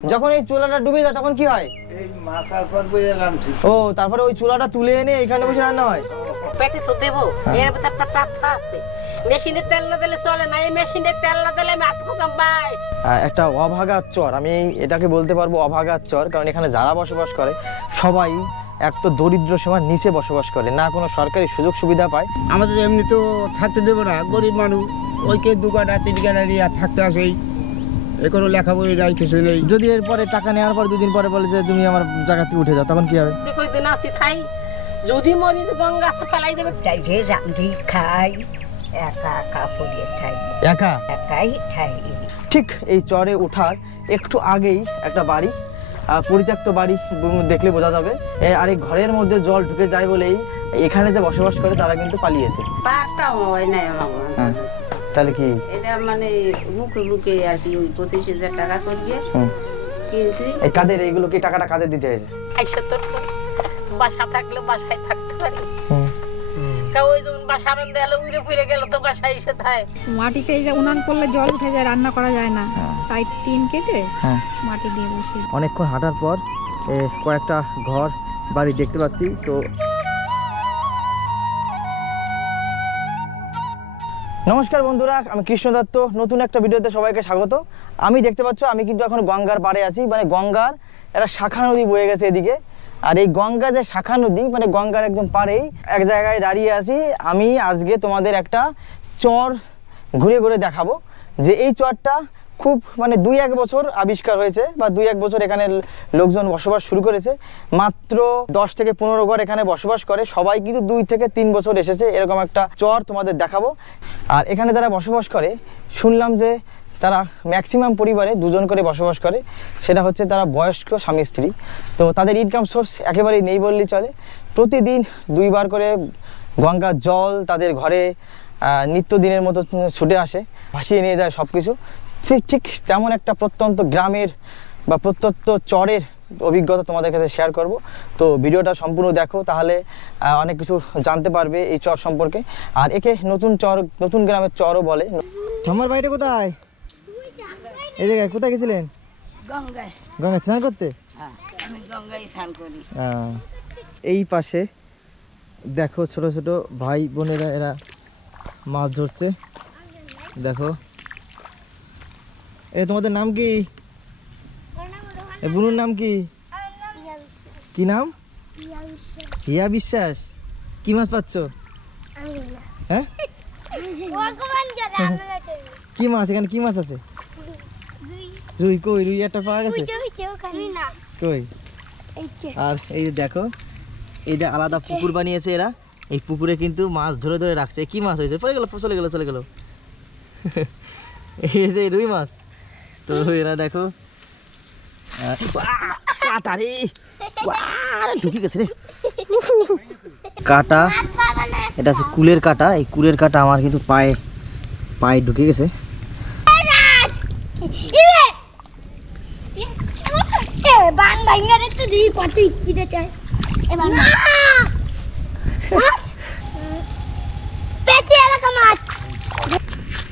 যখন এই চুলাটা ডুবে যায় তখন কি হয়? ও তারপরে ওই চুলাটা তুলে এনে এখানে বসে রান্না হয়। পেটে তো দেবো, এর ভিতর তো টাটকা আছে। মেশিনে তেল না দিলে চলে না, এই মেশিনে তেল না দিলে আমি আটকাম ভাই। একটা অভাগার চর, আমি এটাকে বলতে পারবো অভাগার চর, কারণ এখানে যারা বসবাস করে সবাই এক তো দরিদ্র সীমার নিচে বসবাস করে, না কোনো সরকারি সুযোগ সুবিধা পায়। আমাদের এমনি তো থাকতে দেবো না, গরিব মানুষ, ওইকে 2 কাটা 3 কাটা নিয়ে থাকতে আসেই, কোনো লেখাপড়ি নাই, কিছু নেই। যদি এরপরে টাকা নেওয়ার পর 2 দিন পরে বলে যে তুমি আমার জায়গা থেকে উঠে যাও, তখন কি হবে? কয়েকদিন আসি থাই, যদি মরি গঙ্গা ফেলাই দেবে। চাই যে রান্ধি খাই, একা একা পড়িয়ে ঠাই, একা একাই ঠাই। ঠিক এই চরে ওঠার একটু আগেই একটা বাড়ি, পরিত্যক্ত বাড়ি দেখলে বোঝা যাবে। আর এই ঘরের মধ্যে জল ঢুকে যায় বলেই এখানে যে বসবাস করে তারা কিন্তু পালিয়েছে। পাটাও হয় না আমার। তাহলে কি এটা মানে মুখে মুখে আর কি ওই 25,000 টাকা করিয়ে কিনছি। এই কাদের এইগুলো কি টাকাটা কাদের দিতে হয়েছে? আইসা তোর বাসা থাকলে বাসায় থাকতে পারি, ওই যখন বাসা বান্ধে এলো উড়ে ফিরে গেল তো বাসায় এসে থাকে। মাটিতে এই যে উনান করলে জল উঠে যায়, রান্না করা যায় না, তাই টিন কেটে মাটি দিয়ে বসে। অনেকক্ষণ হাঁটার পর কয়েকটা ঘর বাড়ি দেখতে পাচ্ছি। তো নমস্কার বন্ধুরা, আমি কৃষ্ণ দত্ত, নতুন একটা ভিডিওতে সবাইকে স্বাগত। আমি দেখতে পাচ্ছ আমি কিন্তু এখন গঙ্গার পাড়ে আছি, মানে গঙ্গার একটা শাখা নদী বয়ে গেছে এদিকে। আর এই গঙ্গা যে শাখা নদী, মানে গঙ্গার একদম পাড়েই এক জায়গায় দাঁড়িয়ে আছি আমি। আজকে তোমাদের একটা চর ঘুরে ঘুরে দেখাবো, যে এই চরটা খুব মানে 2-1 বছর আবিষ্কার হয়েছে, বা 2-1 বছর এখানে লোকজন বসবাস শুরু করেছে। মাত্র 10 থেকে 15 ঘর এখানে বসবাস করে, সবাই কিন্তু 2 থেকে 3 বছর এসেছে। এরকম একটা চর তোমাদের দেখাবো। আর এখানে যারা বসবাস করে শুনলাম যে তারা ম্যাক্সিমাম পরিবারে 2 জন করে বসবাস করে, সেটা হচ্ছে তারা বয়স্ক স্বামী স্ত্রী। তো তাদের ইনকাম সোর্স একেবারেই নেই বললেই চলে। প্রতিদিন 2 বার করে গঙ্গার জল তাদের ঘরে নিত্যদিনের মতো ছুটে আসে, ভাসিয়ে নিয়ে যায় সব কিছু। ঠিক তেমন একটা প্রত্যন্ত গ্রামের বা প্রত্যন্ত চরের অভিজ্ঞতা তোমাদের কাছে শেয়ার করব। তো ভিডিওটা সম্পূর্ণ দেখো, তাহলে অনেক কিছু জানতে পারবে এই চর সম্পর্কে। আর একে নতুন চর, নতুন গ্রামের চরও বলে। ঠাম্মার বাড়িটা কোথায়? এই জায়গায় কোথায় গেছিলেন? গঙ্গায়। গঙ্গায় স্নান করতে? আমি গঙ্গায় স্নান করি। এই পাশে দেখো ছোট ছোট ভাই বোনেরা, এরা মাছ ধরছে। দেখো, এ তোমাদের নাম কি? বুনুর নাম কি? কি নাম? হিয়া বিশ্বাস। কি মাছ পাচ্ছ? হ্যাঁ, কি মাছ? এখানে কি মাছ আছে? রুই। কই রুই একটা পাওয়া গেছে? কই? আর এই যে দেখো, এইটা আলাদা পুকুর বানিয়েছে এরা। এই পুকুরে কিন্তু মাছ ধরে ধরে রাখছে। কি মাছ হয়েছে? পড়ে গেল, চলে গেল। এই যে রুই মাছ। তো এরা দেখো, কাটা রে, ঢুকে গেছে রে কাটা। এটা হচ্ছে কুলের কাটা। এই কুলের কাটা আমার কিন্তু পায়ে ঢুকে গেছে।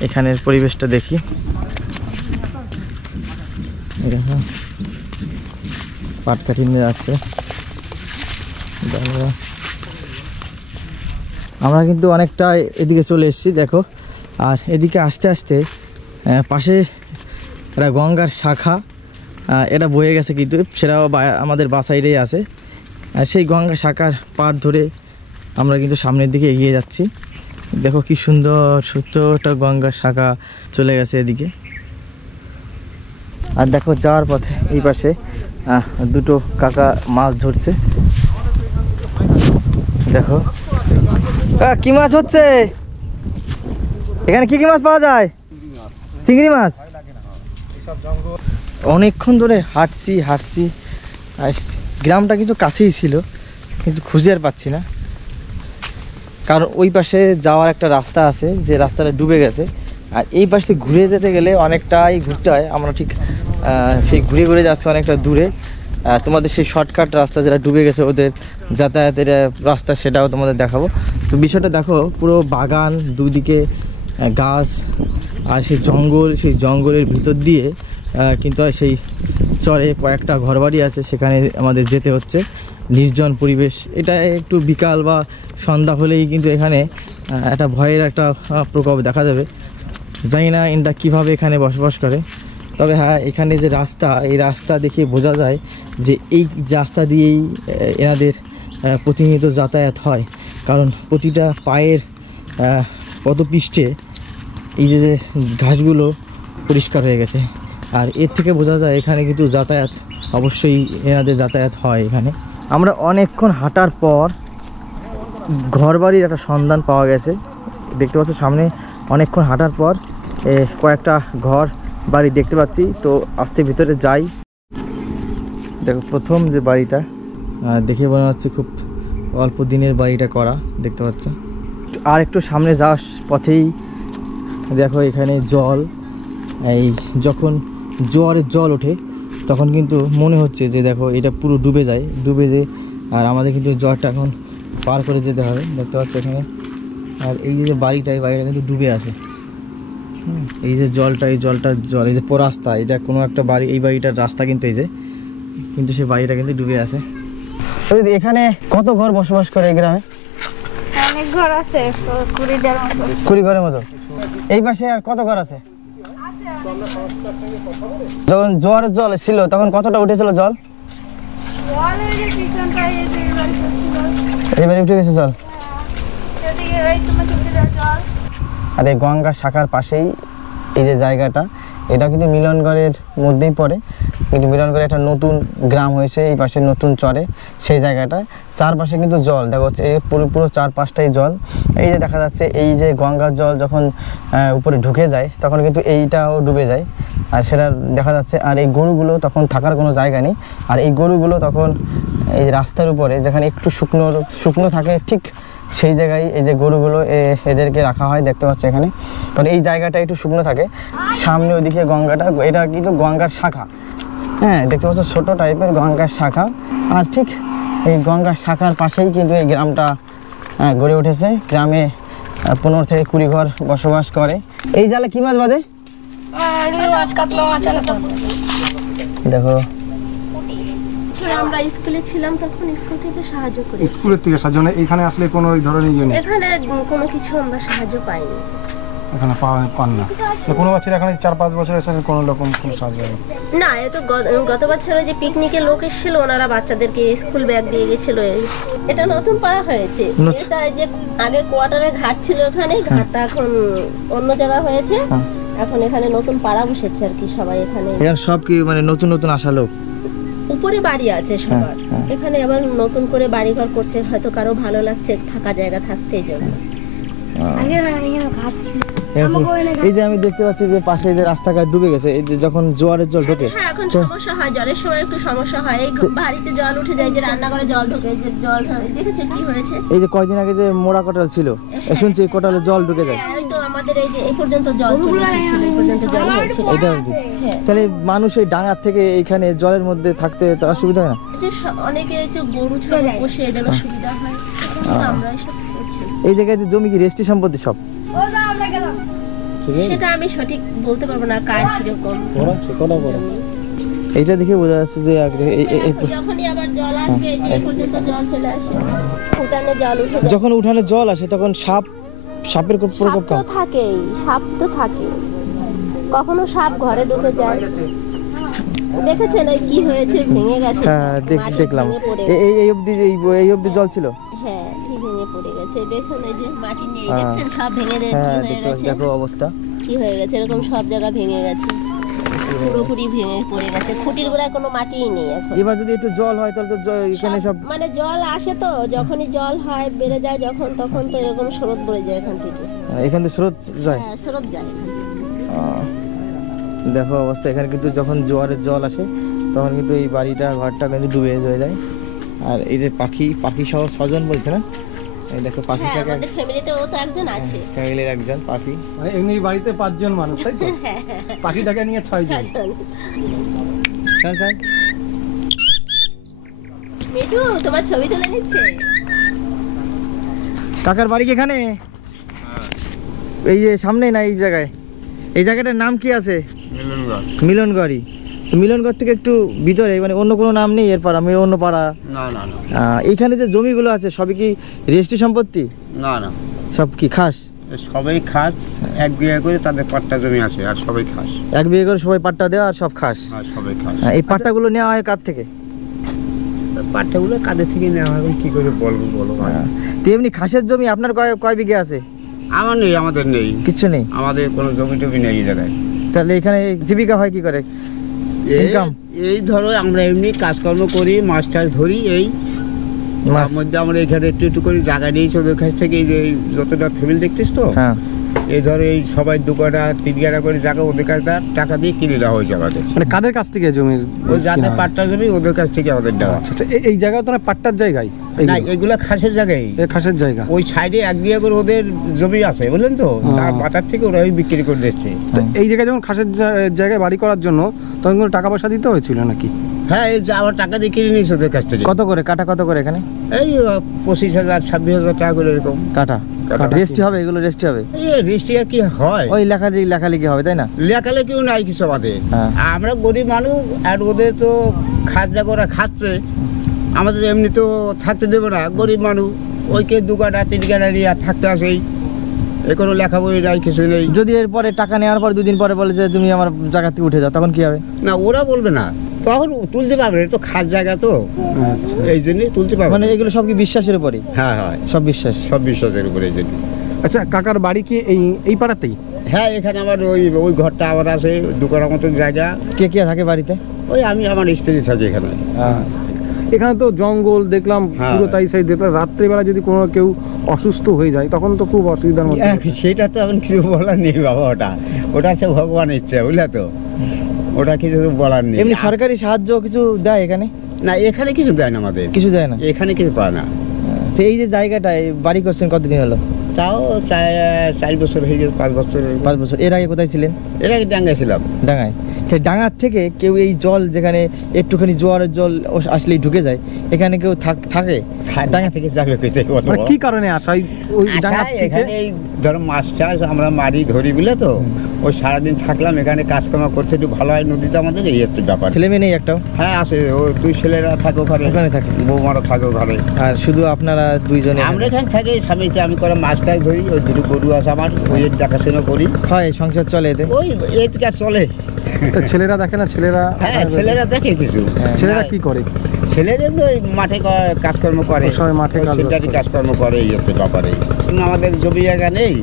এখানের পরিবেশটা দেখি। পাট কাঠি নিয়ে যাচ্ছে। আমরা কিন্তু অনেকটা এদিকে চলে এসেছি দেখো। আর এদিকে আস্তে আস্তে পাশে এটা গঙ্গার শাখা, এটা বয়ে গেছে, কিন্তু সেটাও আমাদের বাসাইরেই আছে। আর সেই গঙ্গা শাখার পাড় ধরে আমরা কিন্তু সামনের দিকে এগিয়ে যাচ্ছি। দেখো কি সুন্দর ছোট্ট গঙ্গার শাখা চলে গেছে এদিকে। আর দেখো যাওয়ার পথে এই পাশে 2 কাকা মাছ ধরছে। দেখো কি মাছ হচ্ছে এখানে? কি কি মাছ পাওয়া যায়? চিংড়ি মাছ। অনেকক্ষণ ধরে হাঁটছি। আর গ্রামটা কিন্তু কাছেই ছিল, কিন্তু খুঁজে আর পাচ্ছি না, কারণ ওই পাশে যাওয়ার একটা রাস্তা আছে, যে রাস্তাটা ডুবে গেছে। আর এই পাশে ঘুরে যেতে গেলে অনেকটাই ঘুরতে হয়। আমরা ঠিক সেই ঘুরে ঘুরে যাচ্ছি অনেকটা দূরে। তোমাদের সেই শর্টকাট রাস্তা যেটা ডুবে গেছে, ওদের যাতায়াতের রাস্তা, সেটাও তোমাদের দেখাবো। তো বিষয়টা দেখো, পুরো বাগান, 2 দিকে গাছ, আর সেই জঙ্গলের ভিতর দিয়ে কিন্তু সেই চরে কয়েকটা ঘরবাড়ি আছে, সেখানে আমাদের যেতে হচ্ছে। নির্জন পরিবেশ, এটা একটু বিকাল বা সন্ধ্যা হলেই কিন্তু এখানে একটা ভয়ের একটা প্রকোপ দেখা যাবে। জানি না এটা কীভাবে এখানে বসবাস করে, তবে হ্যাঁ এখানে যে রাস্তা, এই রাস্তা দেখে বোঝা যায় যে এই রাস্তা দিয়েই এনাদের প্রতিনিয়ত যাতায়াত হয়। কারণ প্রতিটা পায়ের পদপৃষ্ঠে এই যে ঘাসগুলো পরিষ্কার হয়ে গেছে, আর এর থেকে বোঝা যায় এখানে কিন্তু যাতায়াত অবশ্যই এনাদের যাতায়াত হয় এখানে। আমরা অনেকক্ষণ হাঁটার পর ঘরবাড়ির একটা সন্ধান পাওয়া গেছে। দেখতে পাচ্ছ সামনে অনেকক্ষণ হাঁটার পর কয়েকটা ঘর বাড়ি দেখতে পাচ্ছি। তো আস্তে ভিতরে যাই। দেখো প্রথম যে বাড়িটা দেখে মনে হচ্ছে খুব অল্প দিনের বাড়িটা করা, দেখতে পাচ্ছ। আর একটু সামনে যাওয়ার পথেই দেখো এখানে জল, এই যখন জোয়ারের জল ওঠে তখন কিন্তু মনে হচ্ছে যে দেখো এটা পুরো ডুবে যায়, ডুবে যায়। আর আমাদের কিন্তু জলটা এখন পার করে যেতে হবে, দেখতে পাচ্ছ এখানে। আর এই যে বাড়িটা, এই বাড়িটা কিন্তু ডুবে আছে। এই যে জলটা, এই জলটা জল, এই যে রাস্তা, এটা কোনো একটা বাড়ি, এই বাড়িটার রাস্তা কিন্তু এই যে, কিন্তু সেই বাড়িটা কিন্তু ডুবে আছে। এখানে কত ঘর বসবাস করে এই গ্রামে? অনেক ঘর আছে, 20 ঘরের মতো। এই পাশে আর কত ঘর আছে? যখন জোয়ারের জল ছিল তখন কতটা উঠেছিল জল? এবারে উঠে গেছে জল। আর এই গঙ্গা শাখার পাশেই এই যে জায়গাটা, এটা কিন্তু মিলনগড়ের মধ্যেই পড়ে, কিন্তু মিলনগড়ে একটা নতুন গ্রাম হয়েছে এই পাশে নতুন চরে, সেই জায়গাটা চারপাশে কিন্তু জল দেখা হচ্ছে, এই পুরো চারপাশটাই জল। এই যে দেখা যাচ্ছে এই যে গঙ্গার জল যখন উপরে ঢুকে যায় তখন কিন্তু এইটাও ডুবে যায়, আর সেটা দেখা যাচ্ছে। আর এই গরুগুলো তখন থাকার কোনো জায়গা নেই, আর এই গরুগুলো তখন এই রাস্তার উপরে যেখানে একটু শুকনো থাকে ঠিক সেই জায়গায় এই যে গরুগুলো এদেরকে রাখা হয়, দেখতে পাচ্ছ এখানে। কারণ এই জায়গাটা একটু শুকনো থাকে, সামনে ওইদিকে গঙ্গাটা, এটা কিন্তু গঙ্গার শাখা। হ্যাঁ দেখতে পাচ্ছ ছোটো টাইপের গঙ্গার শাখা, আর ঠিক এই গঙ্গার শাখার পাশেই কিন্তু এই গ্রামটা গড়ে উঠেছে। গ্রামে 15 থেকে 20 ঘর বসবাস করে। এই জালে কি মাছ বাঁধে? দেখো আমরা স্কুলে ছিলাম তখন স্কুল থেকে সাহায্য করি। স্কুলের থেকে সাহায্য না, এখানে আসলে কোনো ওই ধরনের ইয়ে নেই, এখানে কোনো কিছু আমরা সাহায্য পাইনি, এখানে পান না। কোনো বছর এখানে 4-5 বছর এসে কোনো রকম কোনো সাহায্য হয় না। এ তো গত বছরে যে পিকনিকে লোক এসেছিল, ওনারা বাচ্চাদেরকে স্কুল ব্যাগ দিয়ে গেছিল। এটা নতুন পাড়া হয়েছে, এটা যে আগে কোয়ার্টারে ঘাট ছিল, এখানে ঘাটটা এখন অন্য জায়গা হয়েছে, এখন এখানে নতুন পাড়া বসেছে আর কি। সবাই এখানে সব কি মানে নতুন নতুন আসা লোক, উপরে বাড়ি আছে সবার, এখানে আবার নতুন করে বাড়ি ঘর করছে, হয়তো কারো ভালো লাগছে থাকা জায়গা থাকতে, এই জন্য। এই যে আমি দেখতে পাচ্ছি যে পাশে যে রাস্তাঘাট ডুবে গেছে, এই যে যখন জোয়ারের জল ঢোকে, হ্যাঁ এখন সমস্যা হয়, জলের সময় একটু সমস্যা হয়। এই বাড়িতে জল উঠে যায়, যে রান্নাঘরে জল ঢোকে, যে জল দেখেছো কি হয়েছে? এই যে কয়েকদিন আগে যে মোড়া কোটাল ছিল, শুনছি এই কোটালে জল ঢুকে যায়। ওই তো আমাদের এই যে এই পর্যন্ত জল চলে এসেছিল, এই পর্যন্ত জল হয়েছিল। এটা তাহলে মানুষ এই ডাঙার থেকে এইখানে জলের মধ্যে থাকতে তো অসুবিধা হয় না? যে অনেকে এই যে গরু ছাগল পোষে, এই জন্য সুবিধা হয়। আমরা এসব করছি। এই জায়গায় যে জমি কি রেস্টি সম্পত্তি সব? সেটা আমি সঠিক বলতে পারবো না, কার কিরকম। এইটা দেখে বোঝা যাচ্ছে যে যখনই আবার জল আসবে, এই পর্যন্ত জল চলে আসে, উঠানে জল উঠে যায়। যখন উঠানে জল আসে তখন সাপের প্রকোপ তো থাকেই, সাপ তো থাকে, কখনো সাপ ঘরে ঢুকে যায়। দেখেছেন এই কি হয়েছে, ভেঙে গেছে। হ্যাঁ দেখলাম, এই অবধি জল ছিল। হ্যাঁ ঠিক ভেঙে পড়ে গেছে, দেখুন এই যে মাটি নেই, দেখছেন সব ভেঙে গেছে। দেখো অবস্থা কি হয়ে গেছে, এরকম সব জায়গা ভেঙে গেছে, পুরোপুরি ভেঙে পড়ে গেছে, খুঁটির গোড়ায় কোনো মাটিই নেই এখন। এবার যদি একটু জল হয় তাহলে তো এখানে সব মানে জল আসে, তো যখনই জল হয় বেড়ে যায় যখন, তখন তো এরকম স্রোত বয়ে যায় এখান থেকে। এখান থেকে স্রোত যায়? হ্যাঁ স্রোত যায় এখান থেকে। দেখো অবস্থা, এখানে কিন্তু যখন জোয়ারের জল আসে তখন কিন্তু এই বাড়িটা ঘরটা কিন্তু ডুবে হয়ে যায়। আর এই যে পাখি সহ 6 জন বলছে না, এই দেখো পাখিটাকে, আমাদের ফ্যামিলিতে ও তো একজন আছে, ফ্যামিলির একজন পাখি, মানে এমনি বাড়িতে 5 জন মানুষ, তাই তো? পাখিটাকে নিয়ে 6 জন। চল মিঠু তোমার ছবি তুলে নিচ্ছে। কাকার বাড়ি কি এখানে? এই যে সামনে না এই জায়গায়? এই জায়গাটার নাম কি আছে? মিলনগড়ই। তো মিলনগড় থেকে একটু ভিতরে, মানে অন্য কোনো নাম নেই এর পাড়া, অন্য পাড়া? না না না এইখানে যে জমিগুলো আছে সবই কি রেজিস্ট্রি সম্পত্তি? না না, সব কি খাস? সবাই খাস, 1 বিঘা করে তাদের পাট্টা জমি আছে, আর সবাই খাস। 1 বিঘা করে সবাই পাট্টা দেওয়া আর সব খাস? আর সবাই খাস। এই পাট্টাগুলো নেওয়া হয় কার থেকে? পাট্টাগুলো কাদের থেকে নেওয়া হয় কি করে বলবো, বলো ভাই। তো এমনি খাসের জমি আপনার কয় বিঘা আছে? আমার নেই, আমাদের নেই, কিচ্ছু নেই। আমাদের কোনো জমি টমি নেই এই জায়গায়। তাহলে এখানে জীবিকা হয় কি করে? ইনকাম? এই ধরো আমরা এমনি কাজকর্ম করি, মাছ টাছ ধরি, এই মাছ? তার মধ্যে আমরা এখানে একটু একটু করে জায়গা নিয়েছি ওদের কাছ থেকে। এই যে এই যতটা ফ্যামিলি দেখছিস তো, হ্যাঁ। এই ধরো এই সবাই 2 কাঠা 3 কাঠা করে জায়গা ওদের কাছ থেকে টাকা দিয়ে কিনে দেওয়া হয়েছে আমাদের। মানে কাদের কাছ থেকে জমি? ওই যাদের পাট্টা জমি ওদের কাছ থেকে আমাদের দেওয়া। আচ্ছা, এই জায়গা তো না পাট্টার জায়গায়? না, এগুলা খাসের জায়গায়, এই খাসের জায়গা। ওই সাইডে 1 বিঘা করে ওদের জমি আছে, বুঝলেন তো, তার মাথার থেকে ওরা ওই বিক্রি করে দিচ্ছে। তো এই জায়গায় যখন খাসের জায়গায় বাড়ি করার জন্য তখন কোনো টাকা পয়সা দিতে হয়েছিল নাকি? হ্যাঁ, এই যে আমার টাকা দিয়ে কিনে নিয়েছে ওদের কাছ থেকে। কত করে কাটা? কত করে এখানে? এই 25,000 26,000 টাকা করে এরকম কাটা? কাটা। রেজিস্ট্রি হবে? এগুলো রেজিস্ট্রি হবে? এই রেজিস্ট্রি আর কি হয়, ওই লেখালেখি হবে, তাই না? লেখালেখিও নাই কিছু আমাদের। হ্যাঁ। আমরা গরিব মানুষ, আর ওদের তো খাদ্য ওরা খাচ্ছে, আমাদের এমনি তো থাকতে দেবে না, গরিব মানুষ। ওইকে 2 কাঠা 3 কাঠা নিয়ে আর থাকতে আসেই, এ কোনো লেখা বই নাই, কিছু নেই। যদি এরপরে টাকা নেওয়ার পর 2 দিন পরে বলে যে তুমি আমার জায়গা থেকে উঠে যাও, তখন কি হবে? না, ওরা বলবে না, তখন তুলতে পারবে না, এটা তো খাস জায়গা তো, আচ্ছা, এই জন্যই তুলতে পারবে মানে না। এগুলো সব কি বিশ্বাসের উপরই? হ্যাঁ হ্যাঁ, সব বিশ্বাস? সব বিশ্বাসের উপরে, এই জন্য। আচ্ছা, কাকার বাড়ি কি এই পাড়াতেই? হ্যাঁ, এখানে আমার ওই ঘরটা আমার আছে, 2 কাঠা মতন জায়গা। কে কে থাকে বাড়িতে? ওই আমি, আমার স্ত্রী থাকি এখানে। আচ্ছা, এখানে তো জঙ্গল দেখলাম হ্যাঁ। পুরো, তাই সাইড দেখলাম রাত্রিবেলা যদি কোনো কেউ অসুস্থ হয়ে যায় তখন তো খুব অসুবিধার মধ্যে। সেটা তো এখন কিছু বলার নেই বাবা, ওটা হচ্ছে ভগবানের ইচ্ছা, বুঝলে তো, ওটা কিছু বলার নেই। এমনি সরকারি সাহায্য কিছু দেয় এখানে? না, এখানে কিছু দেয় না আমাদের, কিছু দেয় না? এখানে কিছু পায় না। তো এই যে জায়গাটায় বাড়ি করছেন কতদিন হলো? তাও 4 বছর হয়ে গেছে, 5 বছর। 5 বছর। এর আগে কোথায় ছিলেন? এর আগে ডাঙ্গায় ছিলাম। ডাঙায়? সেই ডাঙার থেকে কেউ এই জল, যেখানে একটুখানি জোয়ারের জল আসলেই ঢুকে যায়, এখানে কেউ থাকে? ডাঙ্গা থেকে যাবে কোথায় বলো? মানে কি কারণে আসা ওই ডাঙ্গা থেকে? এখানে এই ধরো মাছ চাষ আমরা মারি ধরি, বুঝলে তো, ওই সারাদিন থাকলাম এখানে, কাজকর্ম করতে একটু ভালো হয় নদীতে আমাদের, এই হচ্ছে ব্যাপার। ছেলে মেয়ে নেই একটাও? হ্যাঁ আছে, ও 2 ছেলেরা থাকে ওখানে, ওখানে থাকে? বৌমারা থাকে ওখানে। আর শুধু আপনারা 2 জনে? আমরা এখানে থাকি, স্বামী স্ত্রী, আমি করে মাছ টাছ ধরি, ওই 2 গরু আছে আমার, ওই দেখাশোনা করি। হয় সংসার চলে এতে? ওই এই কাজ চলে। তো ছেলেরা দেখে না? ছেলেরা হ্যাঁ, ছেলেরা দেখে কিছু। ছেলেরা কি করে? ছেলেরা এমনি ওই মাঠে কাজকর্ম করে, সবাই মাঠে কাজ সেটারই কাজকর্ম করে, এই হচ্ছে ব্যাপারে। আমাদের জমি জায়গা নেই,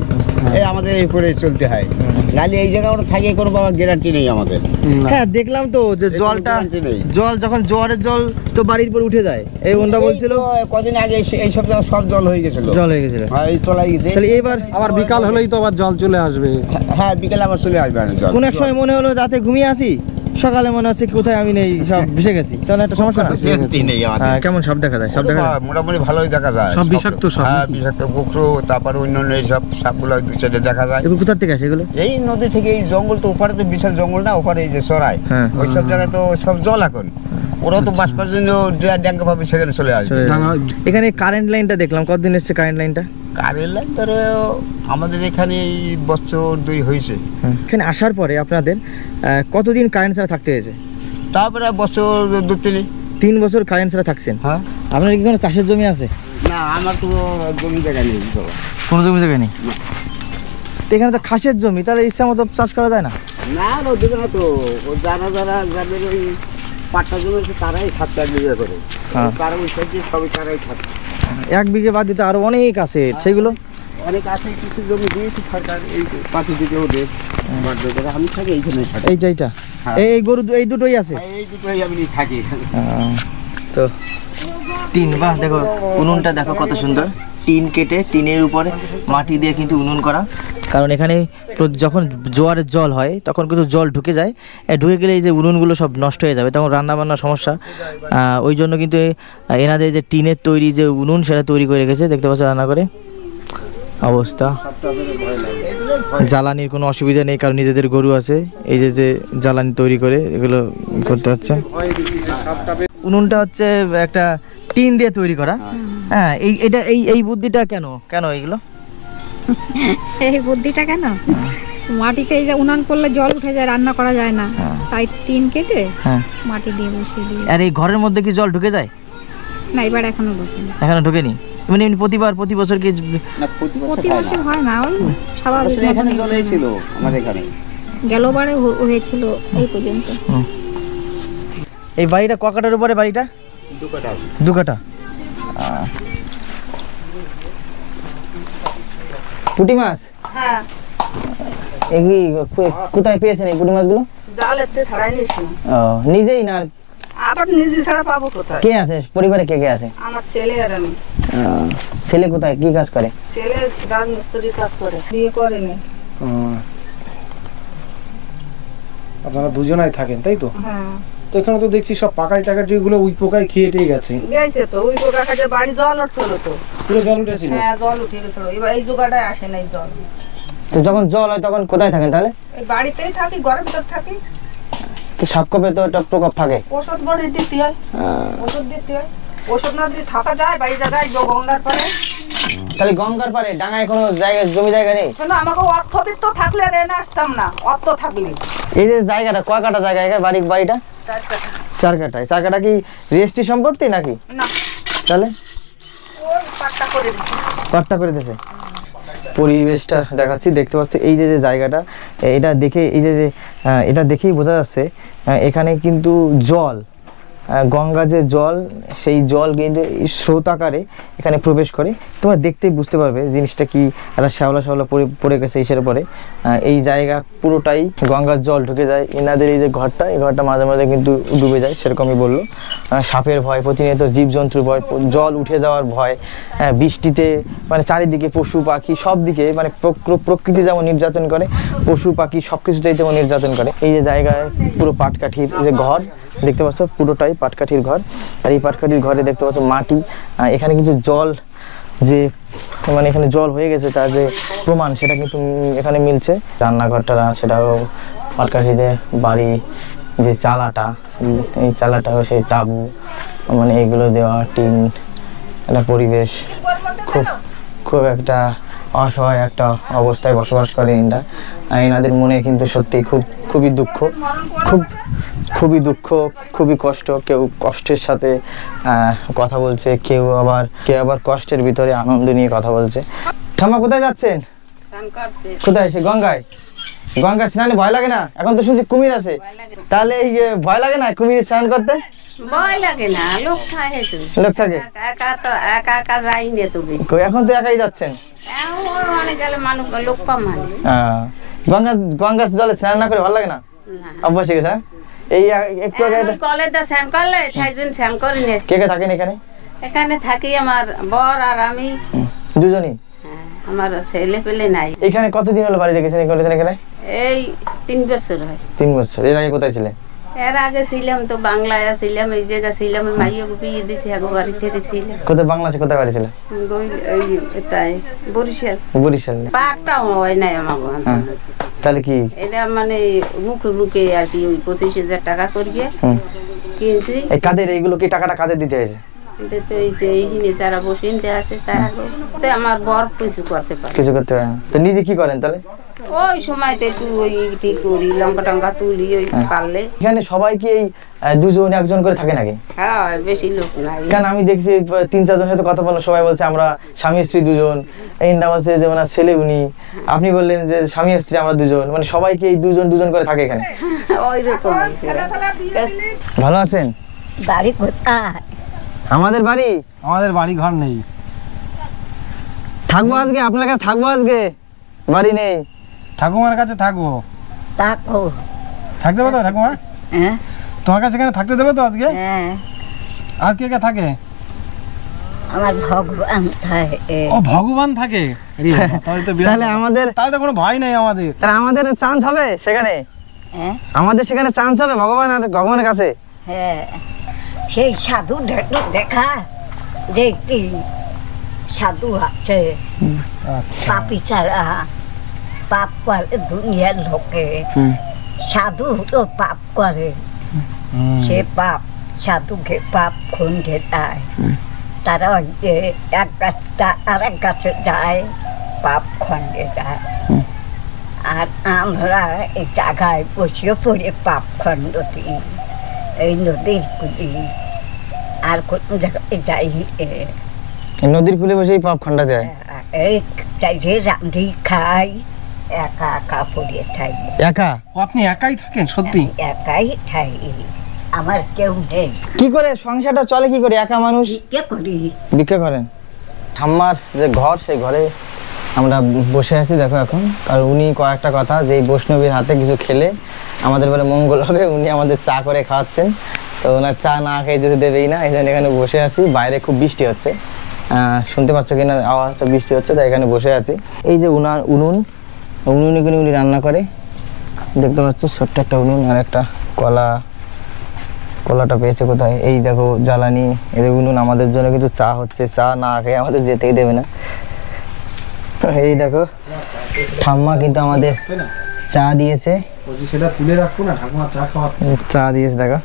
এই আমাদের এই করে চলতে হয়, নাহলে এই জায়গা আমরা থাকি কোনো বাবা গ্যারান্টি নেই আমাদের। না। হ্যাঁ, দেখলাম তো যে কোনো জলটা, guarantee নেই। জল যখন জোয়ারের জল তো বাড়ির পর উঠে যায়, এই ওনটা বলছিল এই তো কদিন আগে এই সব জায়গা সব জল হয়ে গেছিল, জল হয়ে গেছিল। হ্যাঁ, এই তলায় গেছে। তাহলে এবার আবার বিকাল হলেই তো আবার জল চলে আসবে। হ্যাঁ, বিকেলে আবার চলে আসবে না জল। কোন এক সময় মনে হলো রাতে ঘুমিয়ে আসি, সকালে মনে হচ্ছে কোথায় আমি নেই, সব ভেসে গেছি, তাহলে একটা সমস্যা না? Guarantee নেই আমাদের। হ্যাঁ, কেমন সব দেখা যায়? সব দেখা যায়? মোটামুটি ভালোই দেখা যায়। সব বিষাক্ত সব হ্যাঁ, নাকি? বিষাক্ত কুকরো, তারপরে অন্যান্য এইসব সাপগুলো 2-4 দেখা যায়। এগুলো কোথা থেকে আসে এগুলো? এই নদী থেকে, এই জঙ্গল তো ওপারে তো বিশাল জঙ্গল না, ওপারে এই যে সরাই, হ্যাঁ। ওই সব জায়গায় তো সব জল এখন, ওরা তো বাস করার জন্য ড্যাঙ্গা ভাবে সেখানে চলে আসবে। চলে যায়। ডাঙ্গা- এখানে কারেন্ট লাইনটা দেখলাম, কতদিন এসছে কারেন্ট লাইনটা? কারেন্ট লাইন ধরো আমাদের এখানে এই বছর 2 হয়েছে, এখানে আসার পরে আপনাদের কতদিন কারেন্ট ছাড়া থাকতে হয়েছে? তারপরে বছর 2-3। 3 বছর কারেন্ট ছাড়া থাকছেন? হ্যাঁ। আপনার কি কোনো চাষের জমি আছে? না, আমার তো জমি জায়গা নেই তো। কোনো জমি জায়গা নেই? তো এখানে তো খাসের জমি, তাহলে ইচ্ছা মতো চাষ করা যায় না? না, ওদিকে না তো, ও যারা যাদের ওই পাট্টা জমি আছে তারাই খাচ্ছে 1 বিঘা করে, হ্যাঁ। তারা ওই সাইডে সবই তারাই খাচ্ছে। 1 বিঘে বাদ দিতে আরো অনেক আছে, সেগুলো? অনেক আছে, কিছু জমি দিয়েছি সরকার, এই পাখি দিকে ওদের বাধ্য করে, আমি থাকি এইখানে থাকি। এইটা হ্যাঁ। এই গরু এই দুটোই আছে? এই দুটোই আমি থাকি এখানে। তো টিন, বাহ দেখো উনুনটা দেখো কত সুন্দর, টিন কেটে টিনের উপরে মাটি দিয়ে কিন্তু উনুন করা, কারণ এখানে যখন জোয়ারের জল হয় তখন কিন্তু জল ঢুকে যায়, ঢুকে গেলে এই যে উনুনগুলো সব নষ্ট হয়ে যাবে, তখন রান্না বান্নার সমস্যা, ওই জন্য কিন্তু এনাদের যে টিনের তৈরি যে উনুন সেটা তৈরি করে রেখেছে, দেখতে পাচ্ছ রান্না করে অবস্থা। জ্বালানির কোনো অসুবিধা নেই, কারণ নিজেদের গরু আছে, এই যে জ্বালানি তৈরি করে এগুলো করতে হচ্ছে। উনুনটা হচ্ছে একটা টিন দিয়ে তৈরি করা। হ্যাঁ, এই বুদ্ধিটা কেন এইগুলো? এই বুদ্ধিটা কেন? মাটিতে এই যে উনান করলে জল উঠে যায়, রান্না করা যায় না, তাই টিন কেটে হ্যাঁ। মাটি দিয়ে বসিয়ে দিই। আর এই ঘরের মধ্যে কি জল ঢুকে যায়? না, এবার এখনো ঢোকেনি। এখনো ঢোকেনি? মানে এমনি প্রতি বছর কি? না, প্রতি প্রতি বছর বছর হয় না, ওই স্বাভাবিক আসলে এখানে মতনই জল হয়। এসেছিল আমাদের এখানে। গেলবারে হয়েছিল এই পর্যন্ত। এই বাড়িটা ক কাঠার উপরে? বাড়িটা 2 কাঠা। 2 কাঠা। পুঁটি মাছ? হ্যাঁ, এই কি কোথায় পেয়েছেন এই পুঁটি মাছগুলো? জালেতে ছাড়াই নিয়েছি। ও, নিজেই না? আবার নিজে ছাড়া পাবো কোথায়? কে আছে পরিবারে, কে কে আছে? আমার ছেলে আর আমি। ছেলে কোথায়, কি কাজ করে? ছেলে রাজমিস্ত্রির কাজ করে, বিয়ে করেনি। আপনারা দুজনাই থাকেন তাই তো? হ্যাঁ, তো এখানে তো দেখছি সব পাকাই টাকাটি গুলো উই পোকায় খেয়ে টেয়ে গেছে। গেছে তো ওই পোকা কাছে বাড়ি জল উঠছিল তো। পুরো জল উঠেছিল। হ্যাঁ, জল উঠে গেছিল। এবার এই জোগাড়ায় আসে নাই জল। তো যখন জল হয় তখন কোথায় থাকেন তাহলে? এই বাড়িতেই থাকি, ঘরের ভিতর থাকি। তো সাপকপে তো একটা প্রকোপ থাকে। ওষুধ বড় দিতে হয়, ওষুধ দিতে হয়। ওষুধ না দিলে থাকা যায় বাড়ি জায়গায় গঙ্গার পারে? তাহলে গঙ্গার পারে ডাঙায় কোনো জায়গা, জমি জায়গা নেই? শোনো, আমাকে অর্থবিত্ত থাকলে রেনে আসতাম না, অর্থ থাকলে। এই যে জায়গাটা কয় কাঠা জায়গা, এখানে বাড়িটা 4 কাঠায়। 4 কাঠা কি রেজিস্ট্রি সম্পত্তি নাকি? না, তাহলে ওই পাট্টা করে দিচ্ছি। পাট্টা করে দিয়েছে। পরিবেশটা দেখাচ্ছি, দেখতে পাচ্ছি এই যে জায়গাটা, এটা দেখে এই যে এটা দেখেই বোঝা যাচ্ছে এখানে কিন্তু জল, গঙ্গা যে জল, সেই জল কিন্তু স্রোত আকারে এখানে প্রবেশ করে। তোমরা দেখতেই বুঝতে পারবে জিনিসটা কি একটা শ্যাওলা পড়ে গেছে ইসের পরে। এই জায়গা পুরোটাই গঙ্গার জল ঢুকে যায়। এনাদের এই যে ঘরটা, এই ঘরটা মাঝে মাঝে কিন্তু ডুবে যায়, সেরকমই বললো। সাপের ভয়, প্রতিনিয়ত জীবজন্তুর ভয়, জল উঠে যাওয়ার ভয়, বৃষ্টিতে মানে চারিদিকে পশু পাখি সব দিকে, মানে প্রকৃতি যেমন নির্যাতন করে, পশু পাখি সব কিছুতেই তেমন নির্যাতন করে। এই যে জায়গায় পুরো পাটকাঠির যে ঘর দেখতে পাচ্ছ, পুরোটাই পাটকাঠির ঘর। আর এই পাটকাঠির ঘরে দেখতে পাচ্ছ মাটি। এখানে কিন্তু জল যে মানে এখানে জল হয়ে গেছে তার যে প্রমাণ, সেটা কিন্তু এখানে মিলছে। রান্নাঘরটা সেটাও পাটকাঠিতে, বাড়ি যে চালাটা, এই চালাটাও সেই তাঁবু, মানে এগুলো দেওয়া, টিন, একটা পরিবেশ খুব একটা অসহায় একটা অবস্থায় বসবাস করে এনারা। এনাদের মনে কিন্তু সত্যি খুবই দুঃখ, খুবই দুঃখ, খুবই কষ্ট। কেউ কষ্টের সাথে কথা বলছে, কেউ আবার কষ্টের ভিতরে আনন্দ নিয়ে কথা বলছে। ঠাম্মা কোথায় যাচ্ছেন? কোথায়? সে গঙ্গায় স্নানে ভয় লাগে না? এখন তো শুনছি কুমির আছে, তাহলে এই ভয় লাগে না কুমির স্নান করতে? ভয় লাগে না, লোক থাকে তো। লোক থাকে? একা যাই না তো বেশি। এখন তো একাই যাচ্ছেন? অনেক গেলে মানুষ লোক কম হয়। গঙ্গা জলে স্নান না করে ভালো লাগে না? অভ্যাস হয়ে গেছে। এই একটু আগে কলে তো স্নান করলে ঠাইজন স্নান করি না। কে কে থাকেন এখানে? এখানে থাকি আমার বর আর আমি, দুজনই। আমার ছেলে পেলে নাই। এখানে কতদিন হলো বাড়ি রেখেছেন এখানে? এই 3 বছর হয়। 3 বছর। এর আগে কোথায় ছিলেন? এর আগে ছিলাম তো বাংলায় ছিলাম, এই জায়গা ছিলাম, মাইয়াকে বিয়ে দিয়েছি, আগে বাড়ি ছেড়েছিলাম। কোথায়? বাংলাদেশে কোথায় বাড়ি ছিল? তাই বরিশাল। পাকটাও হয় নাই আমার। তাহলে কি এটা মানে মুখে আর কি ওই 25,000 টাকা করিয়ে কিনছি। এই কাদের এইগুলো কি টাকাটা কাদের দিতে হয়েছে? এইখানে যারা বসিনতে আছে তারা তো আমার বর কিছু করতে পারে, কিছু করতে পারে না। তো নিজে কি করেন তাহলে? ওই সময়তে একটু ওই ঠিক করি, লঙ্কা টঙ্কা তুলি ওই পারলে। এখানে সবাই কি এই 2 একজন করে থাকে নাকি? হ্যাঁ, বেশি লোক নাই। কারণ আমি দেখছি 3-4 জনের সাথে কথা বললাম, সবাই বলছে আমরা স্বামী স্ত্রী 2জন। এই নাম আছে যেমন ছেলে উনি, আপনি বললেন যে স্বামী স্ত্রী আমরা 2জন, মানে সবাই কি এই 2জন করে থাকে এখানে? ওই রকম। ভালো আছেন? বাড়ি কোথায়? আমাদের বাড়ি ঘর নেই। থাকবো আজকে আপনার কাছে, বাড়ি নেই। ঠাকুমার কাছে থাকবো। থাকতে দেবো তো ঠাকুমা? হ্যাঁ, তোমার কাছে এখানে থাকতে দেবো তো আজকে? হ্যাঁ। আর কে কে থাকে? আমার ভগবান থাকে। ও ভগবান থাকে? তাহলে আমাদের তো কোনো ভয় নেই আমাদের। তাহলে আমাদের চান্স হবে সেখানে? আমাদের সেখানে চান্স হবে ভগবানের কাছে? হ্যাঁ, সেই সাধু দেখা যে একটি সাধু আছে, পাপি ছাড়া পাপ করে দুনিয়ার লোকে। সাধু তো পাপ করে, সে পাপ সাধুকে পাপ খুঁজে যায়। তারা যে এক গাছটা আর এক গাছে যায়, পাপ খণ্ডে যায়। আর আমরা এই জায়গায় বসে পড়ে পাপ খণ্ডতি এই নদীর কুলি আর কোনো জায়গায় যাই নদীর কূলে বসেই পাপ খণ্ডা যায়। এই চাই যে রান্ধি খাই একা একা পড়ে থাই একা? আপনি একাই থাকেন সত্যি? একাই খাই, আমার কেউ নেই। কি করে সংসারটা চলে কি করে একা মানুষ? কে করি ভিক্ষা করেন। ঠাম্মার যে ঘর সেই ঘরে আমরা বসে আছি দেখো এখন, আর উনি কয়েকটা কথা যে বৈষ্ণবীর হাতে কিছু খেলে আমাদের বলে মঙ্গল হবে, উনি আমাদের চা করে খাওয়াচ্ছেন। তো ওনার চা না খেয়ে যেতে দেবেই না, এই জন্য এখানে বসে আছি। বাইরে খুব বৃষ্টি হচ্ছে, শুনতে পাচ্ছ কিনা আওয়াজটা, বৃষ্টি হচ্ছে তাই এখানে বসে আছি। এই যে উনুনে করে উনি রান্না করে, দেখতে পাচ্ছ ছোট্ট একটা উনুন, আর একটা কলাটা পেয়েছে কোথায়, এই দেখো জ্বালানি, এই উনুন। আমাদের জন্য কিন্তু চা হচ্ছে, চা না খেয়ে আমাদের যেতেই দেবে না। এই দেখো ঠাম্মা কিন্তু আমাদের চা দিয়েছে, সেটা তুলে রাখবো না, ঠাকুমা চা খাওয়া। চা দিয়েছে দেখো।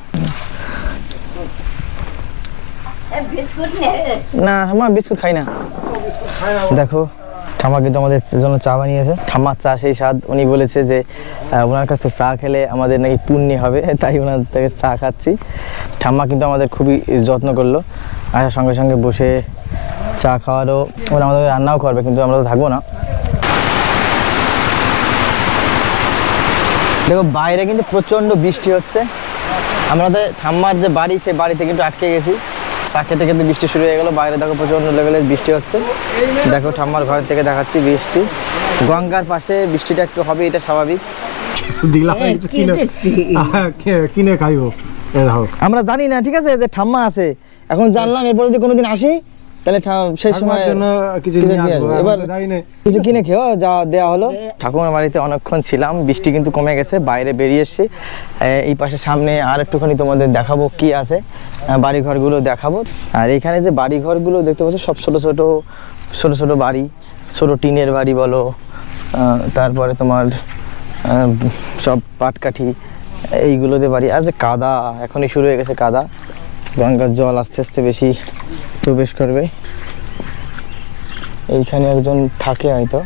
না ঠাম্মা বিস্কুট খাই না। দেখো ঠাম্মা কিন্তু আমাদের জন্য চা বানিয়েছে। ঠাম্মার চা সেই স্বাদ, উনি বলেছে যে ওনার কাছে চা খেলে আমাদের নাকি পুণ্য হবে, তাই ওনার থেকে চা খাচ্ছি। ঠাম্মা কিন্তু আমাদের খুবই যত্ন করলো, আসার সঙ্গে সঙ্গে বসে চা খাওয়ারও, ওরা আমাদের রান্নাও করবে, কিন্তু আমরা তো থাকবো না। দেখো বাইরে কিন্তু প্রচণ্ড বৃষ্টি হচ্ছে। আমরা তো ঠাম্মার যে বাড়ি সেই বাড়িতে কিন্তু আটকে গেছি, চা খেতে খেতে বৃষ্টি শুরু হয়ে গেলো। বাইরে দেখো প্রচণ্ড লেভেলের বৃষ্টি হচ্ছে। দেখো ঠাম্মার ঘর থেকে দেখাচ্ছি বৃষ্টি, গঙ্গার পাশে বৃষ্টিটা একটু হবে, এটা স্বাভাবিক। দিলাম কিছু কিনে খাইবো। আমরা জানি না, ঠিক আছে, যে ঠাম্মা আছে, এখন জানলাম। এরপরে যদি কোনোদিন আসি তাহলে সেই সময় কিছু এবার কিছু কিনে খেয়েও যা দেওয়া হলো। ঠাকুমার বাড়িতে অনেকক্ষণ ছিলাম, বৃষ্টি কিন্তু কমে গেছে, বাইরে বেরিয়ে এসেছি। এই পাশে সামনে আর একটুখানি তোমাদের দেখাবো কি আছে, বাড়িঘরগুলো দেখাবো। আর এখানে যে বাড়িঘরগুলো দেখতে পাচ্ছ সব ছোট ছোট বাড়ি, ছোট টিনের বাড়ি বলো, তারপরে তোমার সব পাটকাঠি, এইগুলোতে বাড়ি। আর যে কাদা, এখনই শুরু হয়ে গেছে কাদা, গঙ্গার জল আস্তে আস্তে বেশি প্রবেশ করবে। এইখানে একজন থাকে হয়তো,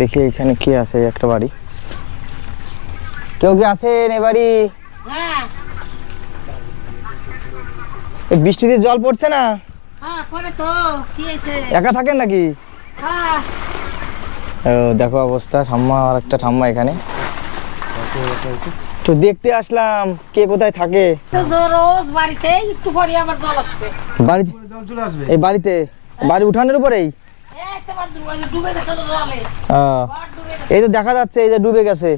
দেখি এইখানে কি আছে, একটা বাড়ি। কেউ কি আছেন এ বাড়ি? বৃষ্টিতে জল পড়ছে না? একা থাকেন নাকি? ও দেখো অবস্থা, ঠাম্মা আর একটা ঠাম্মা এখানে। তো দেখতে আসলাম কে কোথায় থাকে। বাড়িতে একটু পরে আবার জল আসবে। বাড়িতে এই বাড়িতে বাড়ি উঠানের উপরেই এই তো দেখা যাচ্ছে, এই যে ডুবে গেছে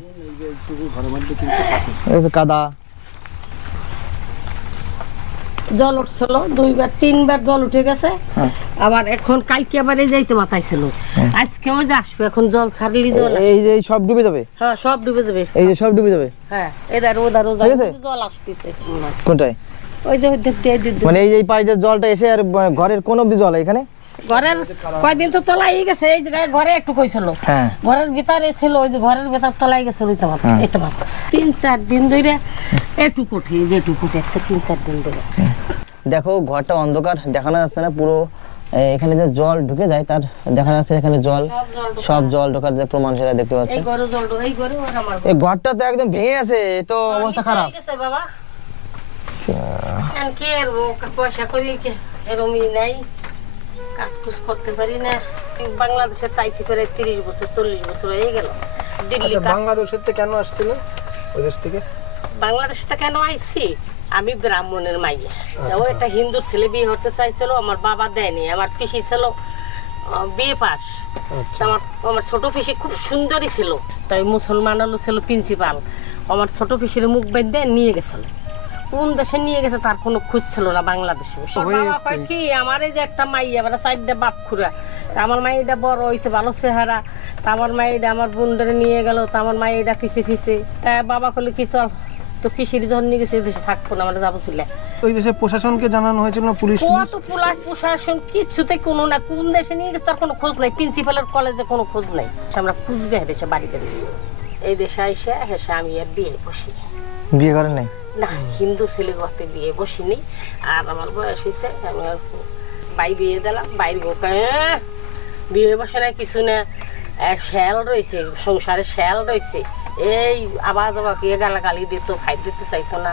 কাদা। জল উঠছিল 2-3বার জল উঠে গেছে, আবার এখন কালকে আবার এই যাইতে মাথাইছিল, আজকেও যে আসবে। এখন জল ছাড়লি জল এই যে সব ডুবে যাবে। হ্যাঁ সব ডুবে যাবে, এই যে সব ডুবে যাবে। হ্যাঁ এদার জল আসতেছে। কোনটায়? ওই যে মানে এই পায়ে যে জলটা এসে আর ঘরের কোন অবধি জল এখানে? ঘরের কয়দিন তো তলাই গেছে, এই জায়গায় ঘরে একটু কইছিল, ঘরের ভিতরে ছিল, ওই যে ঘরের ভিতর তলাই গেছিল। 3-4 দিন ধরে একটু কোঠি, যেটু কোঠি আজকে 3-4 দিন ধরে। দেখো ঘরটা অন্ধকার, দেখানো যাচ্ছে না পুরো। এখানে যে জল ঢুকে যায় তার দেখা যাচ্ছে, এখানে জল সব জল ঢোকার যে প্রমাণ সেটা দেখতে পাচ্ছি। এই ঘরটা তো একদম ভেঙে গেছে, তো অবস্থা খারাপ। বাবা পয়সা করি এরমই নাই, কাজ কুজ করতে পারি না। বাংলাদেশে তাইছি করে 30 বছর 40 বছর হয়ে গেল। দিল্লি বাংলাদেশের থেকে কেন আসছিলেন? ওই দেশ থেকে বাংলাদেশ থেকে কেন আইছি? আমি ব্রাহ্মণের মাইয়া, ও একটা হিন্দু ছেলে বিয়ে করতে চাইছিল, আমার বাবা দেয়নি। আমার পিসি ছিল বিয়ে পাস, আমার ছোট পিসি খুব সুন্দরী ছিল, তাই মুসলমান হলো ছিল প্রিন্সিপাল। আমার ছোট পিসির মুখ বেঁধে নিয়ে গেছিল, কোন দেশে নিয়ে গেছে তার কোনো খোঁজ ছিল না বাংলাদেশে। কি আমার এই যে একটা মাইয়া, মানে 4টা বাপ খুড়া, আমার মাইটা বড় হয়েছে, ভালো চেহারা, তা আমার মাইটা আমার বোনটারে নিয়ে গেল, তা আমার মাইটা পিছে তা বাবা করলে কি চল, তো পিসির যখন নিয়ে গেছে দেশে থাকবো না, আমরা যাবো চলে। ওই দেশে প্রশাসনকে জানানো হয়েছিল না? পুলিশ কত প্রশাসন কিছুতে কোনো না, কোন দেশে নিয়ে গেছে তার কোনো খোঁজ নাই, প্রিন্সিপালের কলেজে কোনো খোঁজ নাই। আমরা কুচবিহার দেশে বাড়িতে গেছি, এই দেশে আইসে হেসে আমি আর বিয়ে বসি। বিয়ে করেন নাই? না, হিন্দু ছেলে ঘরতে বিয়ে বসিনি। আর আমার বয়স হয়েছে, আমি বাই বিয়ে দিলাম, বাইর বোকা বিয়ে বসে না কিছু না, শ্যাল রয়েছে, সংসারে শ্যাল রয়েছে, এই আওয়াজ আমাকে গালাগালি দিত, ভাই দিতে চাইতো না।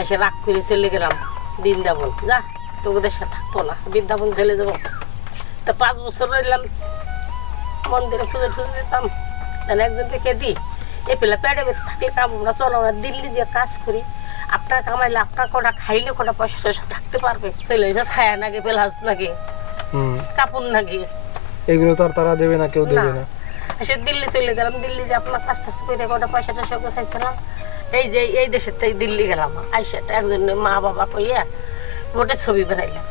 এসে রাগ করে চলে গেলাম বৃন্দাবন। যা তোদের সাথে থাকবো না, বৃন্দাবন চলে যাবো। তা 5 বছর রইলাম, মন্দিরে পুজো টুজো দিতাম। একজন রেখে দিই, এ পেলে পেটে বেঁধে থাকলে কাম না, চলো না দিল্লি যে কাজ করি, আপনার কামাইলে আপনার কটা খাইলে কটা পয়সা টয়সা থাকতে পারবে। চলে ছায়া নাকি, পেলাস নাকি, কাপড় নাকি, এগুলো তো আর তারা দেবে না, কেউ দেবে না। সে দিল্লি চলে গেলাম, দিল্লি যে আপনার কাজ টাজ করে কটা পয়সা টয়সা গোছাইছিলাম। এই দেশের থেকে দিল্লি গেলাম, আইসাটা একজন মা বাবা কইয়া ভোটের ছবি বেড়াইলাম।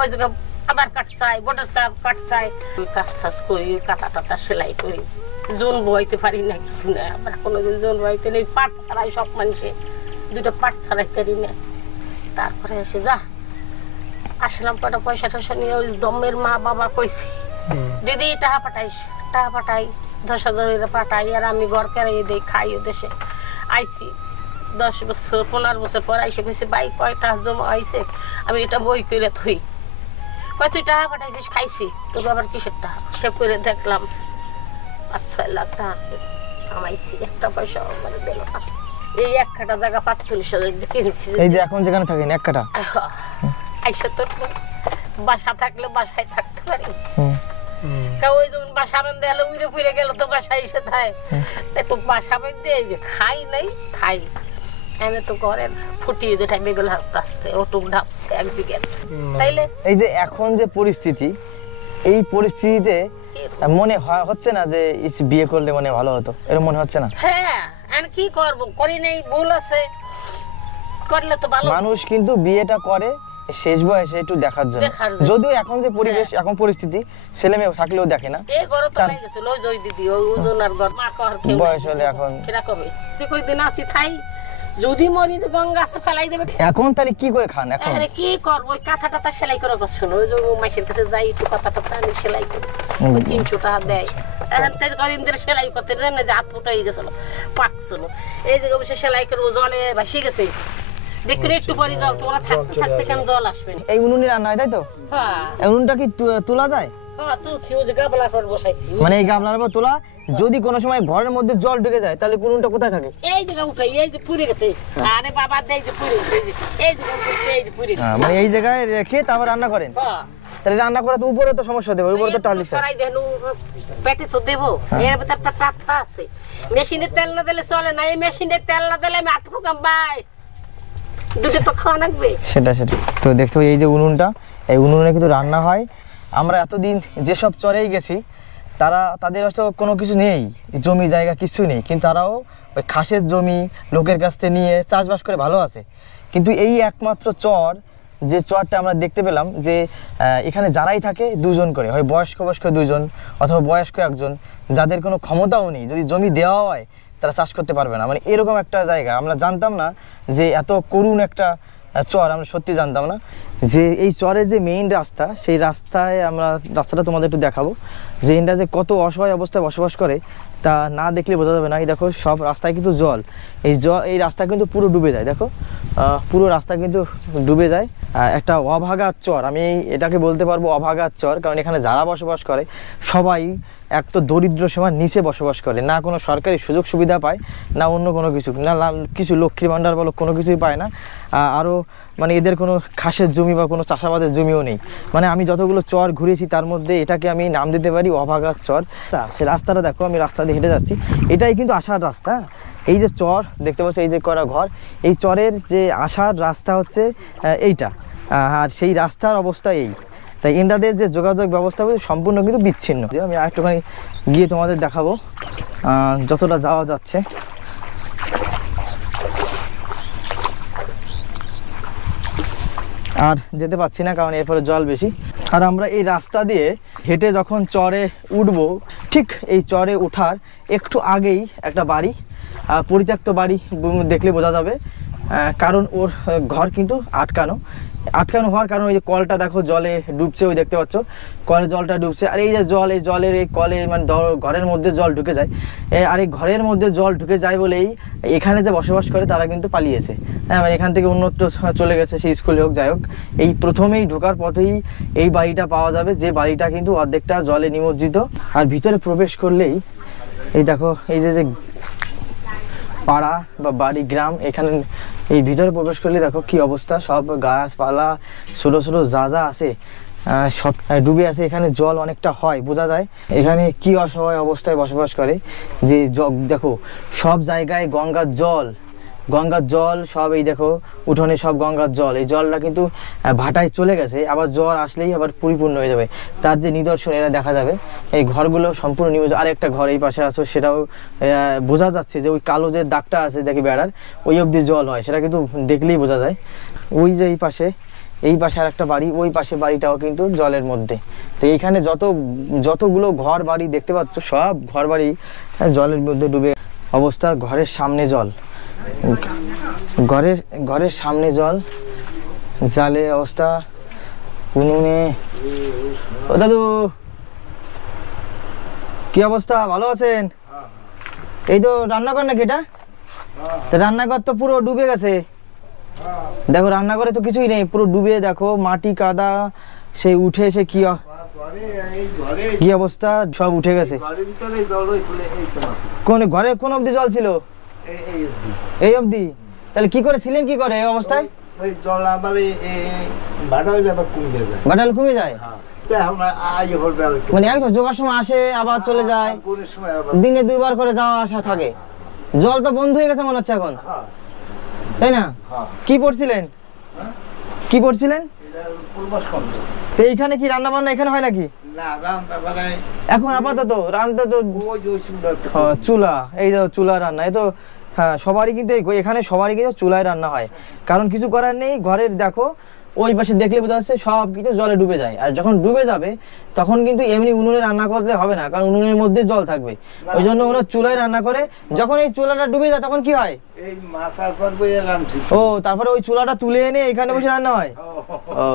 ওই জায়গা আধার কার্ড চাই, ভোটার কার্ড চাই, ওই কাজ টাজ করি, কাটা টাটা সেলাই করি। জোন বইতে পারি না, কিছু না, আমরা কোনোদিন জোন বইতে নেই। পাট ছাড়াই সব মানুষে, 2টা পাট ছাড়াই পারি না। তারপরে এসে যা আসলাম, কটা পয়সা টয়সা নিয়ে ওই দমের মা বাবা কইছি, দিদি টাকা পাঠাইস, টাকা পাঠাই, 10,000 পাঠাই, আর আমি ঘর কেড়ে দিই, খাই ও দেশে। আইসি 10 বছর 15 বছর পর আইসে কইছে, ভাই কয়টা জমা হয়েছে, আমি এটা বই করে থই। কয় তুই টাকা পাঠাইছিস, খাইছি, তোর আবার কিসের টাকা? ঠিক করে দেখলাম 5-6 লাখ টাকা কামাইছি, একটা পয়সা মানে দিল না। এই 1 কাঠা জায়গা 45,000 দিয়ে কিনছি। এই যে এখন যেখানে থাকেন 1 কাঠা, আইসা তোর বাসা থাকলে বাসায় থাকতে পারি। ওই যখন বাসা বেঁধে এলো, উড়ে ফিরে গেল তো বাসায় এসে থাকে, একটু বাসা বেঁধে এই যে খাই নাই খাই, এনে তো ঘরের ফুটিয়ে যেটা বেগুলো হাসতে আসতে ওটুক ঢাপছে 1 বিঘে। তাইলে এই যে এখন যে পরিস্থিতি, এই পরিস্থিতিতে মনে হচ্ছে না যে বিয়ে করলে মনে ভালো হতো, এরকম মনে হচ্ছে না? হ্যাঁ, আমি কি করবো, করি নাই, ভুল আছে, করলে তো ভালো। মানুষ কিন্তু বিয়েটা করে শেষ বয়সে একটু দেখার জন্য, যদিও এখন যে পরিবেশ, এখন পরিস্থিতি, ছেলে মেয়ে থাকলেও দেখে না। এই ঘরে তো হয়ে গেছে লই জয় দিদি, ওই ওজনার ঘর মা কর কেউ বয়স হলে এখন কিরা কবে তুই কই দিন আসি থাই, যদি মরি তো গঙ্গা আছে ফেলাই দেবে। এখন তাহলে কি করে খান? এখন আরে কি করব, ওই কাঁথা টাথা সেলাই করে করছো না, ওই যে মাসের কাছে যাই একটু কাঁথা টাথা আনি সেলাই করি, 300 টাকা দেয়। এখন তাই কদিন ধরে সেলাই করতে দেন না, যে হাত ফুটাই গেছিল, পাকছিল, এই যে অবশ্যই সেলাই করবো, জলে ভাসি গেছে, দেখলে একটু পরে জল, তোমরা থাকতে থাকতে কেন জল আসবে না। এই উনুনে রান্না হয়, তাই তো? হ্যাঁ, এই উনুনটা কি তোলা যায়? হ্যাঁ তুলছি, ওই যে গাবলার পর বসাইছি, মানে এই গামলার উপর তোলা, যদি কোনো সময় ঘরের মধ্যে জল ঢুকে যায় তাহলে উনুনটা কোথায় থাকে? এই জায়গা উঠাই, এই যে পুড়ে গেছে, আরে বাবা দেই যে পুড়ে গেছে, এই যে এই যে পুড়ে গেছে, মানে এই জায়গায় রেখে তারপর রান্না করেন? হ্যাঁ, তাহলে রান্না করা তো উপরে তো সমস্যা দেবে, উপরে তো টালি স্যার। করাই দেন, পেটে তো দেবো, এর ভিতর তো টাটকা আছে, মেশিনে তেল না দিলে চলে না, এই মেশিনে তেল না দিলে আমি আটকো কামাই, দুটো তো খাওয়া লাগবে। সেটা তো দেখতে এই যে উনুনটা, এই উনুনে কিন্তু রান্না হয়। আমরা এতদিন যেসব চরেই গেছি, তাদের হয়তো কোনো কিছু নেই, জমি জায়গা কিছু নেই, কিন্তু তারাও ওই খাসের জমি লোকের কাছ থেকে নিয়ে চাষবাস করে ভালো আছে। কিন্তু এই একমাত্র চর, যে চরটা আমরা দেখতে পেলাম যে এখানে যারাই থাকে 2 জন করে, হয় বয়স্ক 2 জন অথবা বয়স্ক 1 জন, যাদের কোনো ক্ষমতাও নেই, যদি জমি দেওয়া হয় তারা চাষ করতে পারবে না। মানে এরকম একটা জায়গা আমরা জানতাম না যে এত করুণ একটা চর, আমরা সত্যি জানতাম না। যে এই চরের যে মেইন রাস্তা, সেই রাস্তায় আমরা রাস্তাটা তোমাদের একটু দেখাবো, যে এটা যে কত অসহায় অবস্থায় বসবাস করে তা না দেখলে বোঝা যাবে না। এই দেখো সব রাস্তায় কিন্তু জল, এই রাস্তা কিন্তু পুরো ডুবে যায়, দেখো পুরো রাস্তা কিন্তু ডুবে যায়। একটা অভাগার চর, আমি এটাকে বলতে পারবো অভাগার চর, কারণ এখানে যারা বসবাস করে সবাই এক তো দরিদ্র সীমার নিচে বসবাস করে, না কোনো সরকারি সুযোগ সুবিধা পায়, না অন্য কোনো কিছু, না কিছু লক্ষ্মীর ভাণ্ডার বলো কোনো কিছুই পায় না। আরও মানে এদের কোনো খাসের জমি বা কোনো চাষাবাদের জমিও নেই। মানে আমি যতগুলো চর ঘুরেছি তার মধ্যে এটাকে আমি নাম দিতে পারি অভাগার চর। সে রাস্তাটা দেখো, আমি রাস্তা দিয়ে হেঁটে যাচ্ছি, এটাই কিন্তু আসার রাস্তা। এই যে চর দেখতে পাচ্ছি, এই যে করা ঘর, এই চরের যে আসার রাস্তা হচ্ছে এইটা, আর সেই রাস্তার অবস্থা এই। তাই এনাদের যে যোগাযোগ ব্যবস্থা সম্পূর্ণ কিন্তু বিচ্ছিন্ন। আমি আরেকটুখানি গিয়ে তোমাদের দেখাবো যতটা যাওয়া যাচ্ছে। আর যেতে পারছি না, কারণ এরপরে জল বেশি। আর আমরা এই রাস্তা দিয়ে হেঁটে যখন চরে উঠবো, ঠিক এই চরে ওঠার একটু আগেই একটা বাড়ি, পরিত্যক্ত বাড়ি দেখলে বোঝা যাবে। কারণ ওর ঘর কিন্তু আটকানো হওয়ার কারণ ওই যে কলটা দেখো জলে ডুবছে, ওই দেখতে পাচ্ছ কলের জলটা ডুবছে। আর এই যে জল, এই জলের এই কলে মানে ঘরের মধ্যে জল ঢুকে যায়, আর এই ঘরের মধ্যে জল ঢুকে যায় বলেই এখানে যে বসবাস করে তারা কিন্তু পালিয়েছে। হ্যাঁ, মানে এখান থেকে অন্যত্র চলে গেছে, সেই স্কুলে হোক যাই হোক। এই প্রথমেই ঢোকার পথেই এই বাড়িটা পাওয়া যাবে, যে বাড়িটা কিন্তু অর্ধেকটা জলে নিমজ্জিত। আর ভিতরে প্রবেশ করলেই এই দেখো এই যে পাড়া বা বাড়ি গ্রাম, এখানে এই ভিতরে প্রবেশ করলে দেখো কি অবস্থা, সব গাছপালা ছোট ছোট যা যা আছে সব ডুবে আছে। এখানে জল অনেকটা হয়, বোঝা যায় এখানে কি অসহায় অবস্থায় বসবাস করে। যে দেখো সব জায়গায় গঙ্গার জল সব, এই দেখো উঠোনে সব গঙ্গার জল। এই জলটা কিন্তু ভাটায় চলে গেছে, আবার জ্বর আসলেই আবার পরিপূর্ণ হয়ে যাবে। তার যে নিদর্শন এরা দেখা যাবে। এই ঘরগুলো সম্পূর্ণ নিমজ্জিত। আরেকটা ঘর এই পাশে আছে, সেটাও বোঝা যাচ্ছে যে ওই কালো যে দাগটা আছে দেখি বেড়ার, ওই অবধি জল হয়, সেটা কিন্তু দেখলেই বোঝা যায়। ওই যে এই পাশে আর একটা বাড়ি, ওই পাশে বাড়িটাও কিন্তু জলের মধ্যে। তো এইখানে যতগুলো ঘর বাড়ি দেখতে পাচ্ছ, সব ঘর বাড়ি জলের মধ্যে ডুবে অবস্থা। ঘরের সামনে জল, ঘরের সামনে জল, জালে অবস্থা। উনুনে ও দাদু কি অবস্থা, ভালো আছেন? এই তো রান্নাঘর নাকি এটা? রান্নাঘর তো পুরো ডুবে গেছে, দেখো রান্নাঘরে তো কিছুই নেই, পুরো ডুবে। দেখো মাটি কাদা, সেই উঠে এসে কি অবস্থা, সব উঠে গেছে। ঘরে কোন অবধি জল ছিল? এই অবধি। তাহলে কি করে ছিলেন, কি করে এই অবস্থায়? ভাটাল কমে যায়, মানে একদম যোগার সময় আসে আবার চলে যায়, দিনে 2 বার করে যাওয়া আসা থাকে। জল তো বন্ধ হয়ে গেছে মনে হচ্ছে এখন, তাই না? কি পড়ছিলেন? তো এইখানে কি রান্না বান্না এখানে হয় নাকি এখন আপাতত? চুলা, এই যে চুলা রান্না, এই তো হ্যাঁ সবারই কিন্তু এখানে সবারই কিন্তু চুলায় রান্না হয়। কারণ কিছু করার নেই, ঘরের দেখো ওই পাশে দেখলে বোঝা যাচ্ছে সব কিছু জলে ডুবে যায়। আর যখন ডুবে যাবে তখন কিন্তু এমনি উনুনে রান্না করলে হবে না, কারণ উনুনের মধ্যে জল থাকবে। ওই জন্য ওরা চুলায় রান্না করে। যখন এই চুলাটা ডুবে যায় তখন কি হয়? ও, তারপরে ওই চুলাটা তুলে এনে এখানে বসে রান্না হয়। ও,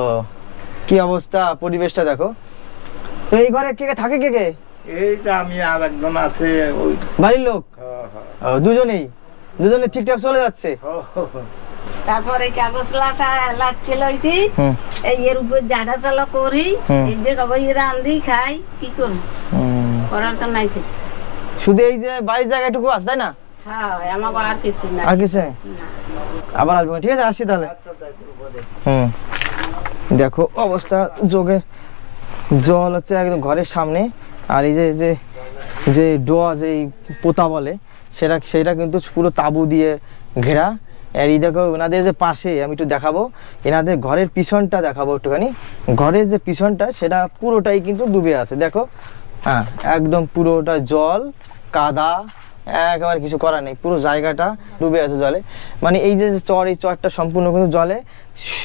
কি অবস্থা, পরিবেশটা দেখো। তো এই ঘরে কে থাকে? কে? এইটা আমি আর একজন আছে, ওই বাড়ির লোক। দুজনে ঠিকঠাক চলে যাচ্ছে। তারপরে কাগজ লাচকে লইছি, এই এর উপর জাডা চলা করি, এই যে সবাই রান্ধি খাই, কি করব, করার তো নাই কিছু। শুধু এই যে বাড়ির জায়গাটুকু আছে, তাই না? হ্যাঁ, আমার আর কিছু না। আর কিছু আবার আসবো, ঠিক আছে? আসছি তাহলে। দেখো অবস্থা, যোগে জল হচ্ছে একদম ঘরের সামনে। আর এই যে ডোয়া, যে পোতা বলে, সেটা কিন্তু পুরো তাবু দিয়ে ঘেরা। আর এই দেখো এনাদের যে পাশে, আমি একটু দেখাবো, এনাদের ঘরের পিছনটা দেখাবো একটুখানি। ঘরের যে পিছনটা সেটা পুরোটাই কিন্তু ডুবে আছে, দেখো। হ্যাঁ, একদম পুরোটা জল, কাদা, একেবারে কিছু করার নেই, পুরো জায়গাটা ডুবে আছে জলে। মানে এই যে এই চরটা সম্পূর্ণ কিন্তু জলে।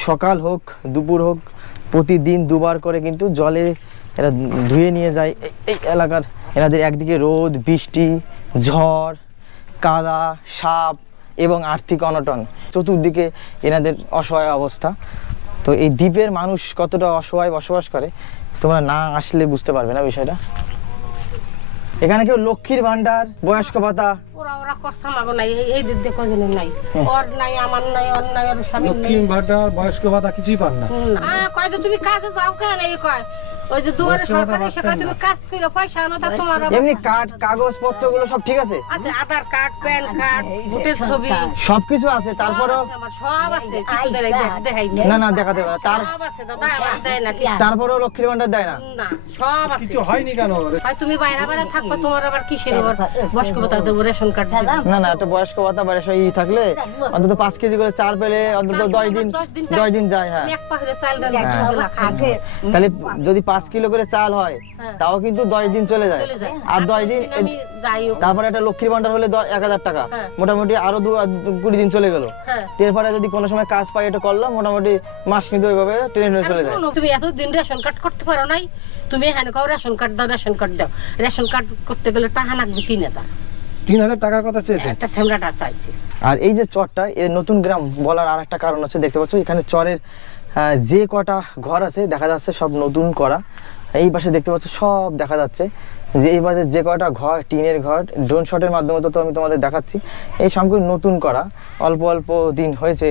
সকাল হোক দুপুর হোক, প্রতিদিন 2 বার করে কিন্তু জলে এরা ধুয়ে নিয়ে যায় এই এলাকার। এনাদের একদিকে রোদ, বৃষ্টি, ঝড়, কাদা, সাপ এবং আর্থিক অনটন, চতুর্দিকে এনাদের অসহায় অবস্থা। তো এই দ্বীপের মানুষ কতটা অসহায় বসবাস করে তোমরা না আসলে বুঝতে পারবে না বিষয়টা। এখানে কেউ লক্ষ্মীর ভান্ডার, বয়স্ক ভাতা ওরা করছে আমাগো নাই, এই দিক দিয়ে কোনদিন নাই, ওর নাই, আমার নাই, ওর নাই, ওর স্বামী নাই। লক্ষ্মী ভান্ডার, বয়স্ক ভাতা কিছুই পান না। কয় যে তুমি কাজে যাও কেন? এই কয় ওই যে দুয়ারে সরকারি সরকার, তুমি কাজ করে পয়সা আনো, তা তোমার এমনি কাগজপত্র গুলো সব ঠিক আছে? আছে, আধার কার্ড, প্যান কার্ড, ভোটের ছবি সবকিছু আছে। তারপরে সব আছে, কিছু দেখাই না দেখাতে পারে। সব আছে দাদা, আমার দেয় না। তারপরেও লক্ষ্মীর ভান্ডার দেয় না? না, সব আছে। কিছু হয়নি কেন? ভাই তুমি বাইরে থাকবে, তোমার আবার কিসের বয়স্ক ভাতা দেবো, রেশন কার্ড না, একটা বয়স্ক ভাতা বা রেশন থাকলে অন্তত 5 কেজি করে চাল পেলে অন্তত 10 দিন যায়। হ্যাঁ, এক পাখরে চাল ডাল তাহলে যদি 5 কিলো করে চাল হয় তাও কিন্তু 10 দিন চলে যায়। আর 10 দিন তারপরে একটা লক্ষ্মীর ভান্ডার হলে 1000 টাকা, মোটামুটি আরো 20 দিন চলে গেল। এরপরে যদি কোনো সময় কাজ পাই, এটা করলো, মোটামুটি মাস কিন্তু ওইভাবে ট্রেনে চলে যায়। তুমি এতদিন রেশন কার্ড করতে পারো নাই, তুমি এখানে কাউ রেশন কার্ড দাও, রেশন কার্ড দাও। রেশন কার্ড করতে গেলে টাকা লাগবে 3000। 3,000 টাকার কথা চেয়েছে। একটা সেমরাটা চাইছি। আর এই যে চরটা এর নতুন গ্রাম বলার আর একটা কারণ হচ্ছে, দেখতে পাচ্ছ এখানে চরের যে কটা ঘর আছে দেখা যাচ্ছে সব নতুন করা। এই পাশে দেখতে পাচ্ছ সব দেখা যাচ্ছে যে এই পাশে যে কটা ঘর, টিনের ঘর, ড্রোন শটের মাধ্যমে তো আমি তোমাদের দেখাচ্ছি, এই সম্পূর্ণ নতুন করা, অল্প অল্প দিন হয়েছে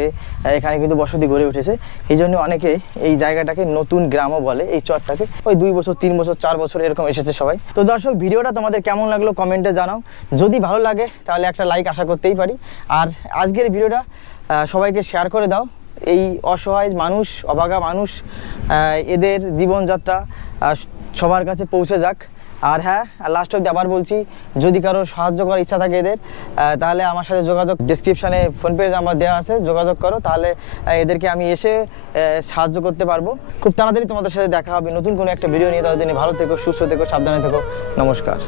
এখানে কিন্তু বসতি গড়ে উঠেছে। এই জন্য অনেকে এই জায়গাটাকে নতুন গ্রামও বলে, এই চরটাকে। ওই 2 বছর 3 বছর 4 বছর এরকম এসেছে সবাই। তো দর্শক, ভিডিওটা তোমাদের কেমন লাগলো কমেন্টে জানাও। যদি ভালো লাগে তাহলে একটা লাইক আশা করতেই পারি। আর আজকের ভিডিওটা সবাইকে শেয়ার করে দাও। এই অসহায় মানুষ, অভাগা মানুষ, এদের জীবনযাত্রা সবার কাছে পৌঁছে যাক। আর হ্যাঁ, লাস্ট অবধি আবার বলছি, যদি কারো সাহায্য করার ইচ্ছা থাকে এদের, তাহলে আমার সাথে যোগাযোগ, ডেসক্রিপশানে ফোনপে নাম্বার দেওয়া আছে, যোগাযোগ করো, তাহলে এদেরকে আমি এসে সাহায্য করতে পারবো। খুব তাড়াতাড়ি তোমাদের সাথে দেখা হবে নতুন কোনো একটা ভিডিও নিয়ে। ততদিনে ভালো থেকো, সুস্থ থেকো, সাবধানে থেকো। নমস্কার।